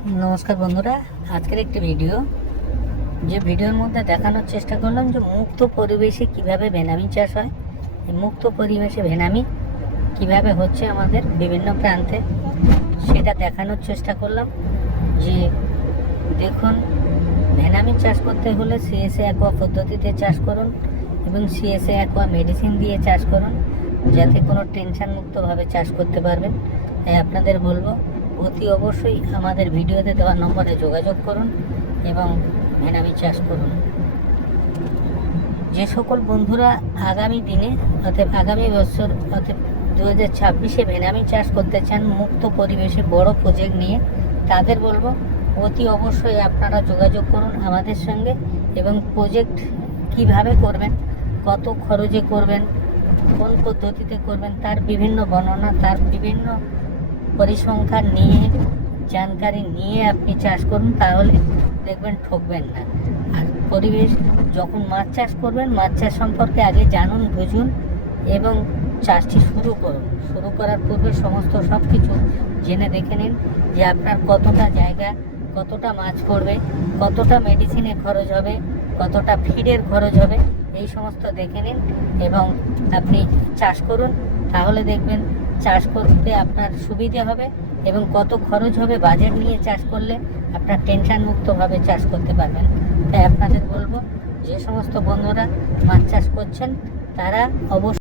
নমস্কার বন্ধুরা, আজকের একটি ভিডিও যে ভিডিওর মধ্যে দেখানোর চেষ্টা করলাম যে মুক্ত পরিবেশে কীভাবে ভেনামি চাষ হয় মুক্ত পরিবেশে ভেনামি কীভাবে হচ্ছে আমাদের বিভিন্ন প্রান্তে, সেটা দেখানোর চেষ্টা করলাম। যে দেখুন ভেনামি চাষ করতে হলে সিএসএ অ্যাকোয়া পদ্ধতিতে চাষ করুন এবং সিএসএ অ্যাকোয়া মেডিসিন দিয়ে চাষ করুন, যাতে কোনো টেনশন মুক্তভাবে চাষ করতে পারবেন। তাই আপনাদের বলব অতি অবশ্যই আমাদের ভিডিওতে দেওয়া নম্বরে যোগাযোগ করুন এবং ভেনামি চাষ করুন। যে সকল বন্ধুরা আগামী দিনে অর্থাৎ আগামী বছর অর্থাৎ দু হাজার ছাব্বিশে ভেনামি চাষ করতে চান মুক্ত পরিবেশে বড় প্রজেক্ট নিয়ে, তাদের বলব অতি অবশ্যই আপনারা যোগাযোগ করুন আমাদের সঙ্গে এবং প্রজেক্ট কীভাবে করবেন, কত খরচে করবেন, কোন পদ্ধতিতে করবেন, তার বিভিন্ন বর্ণনা, তার বিভিন্ন পরিসংখ্যান নিয়ে, জানকারি নিয়ে আপনি চাষ করুন, তাহলে দেখবেন ঠকবেন না। আর পরিবেশ, যখন মাছ চাষ করবেন, মাছ চাষ সম্পর্কে আগে জানুন, বুঝুন এবং চাষটি শুরু করুন। শুরু করার পূর্বে সমস্ত সব কিছু জেনে দেখে নিন যে আপনার কতটা জায়গা, কতটা মাছ পড়বে, কতটা মেডিসিনে খরচ হবে, কতটা ফিডের খরচ হবে, এই সমস্ত দেখে নিন এবং আপনি চাষ করুন, তাহলে দেখবেন চাষ করতে আপনার সুবিধে হবে এবং কত খরচ হবে বাজেট নিয়ে চাষ করলে আপনার টেনশন মুক্তভাবে চাষ করতে পারবেন। তাই আপনাদের বলব, যে সমস্ত বন্ধুরা মাছ চাষ করছেন, তারা অবশ্যই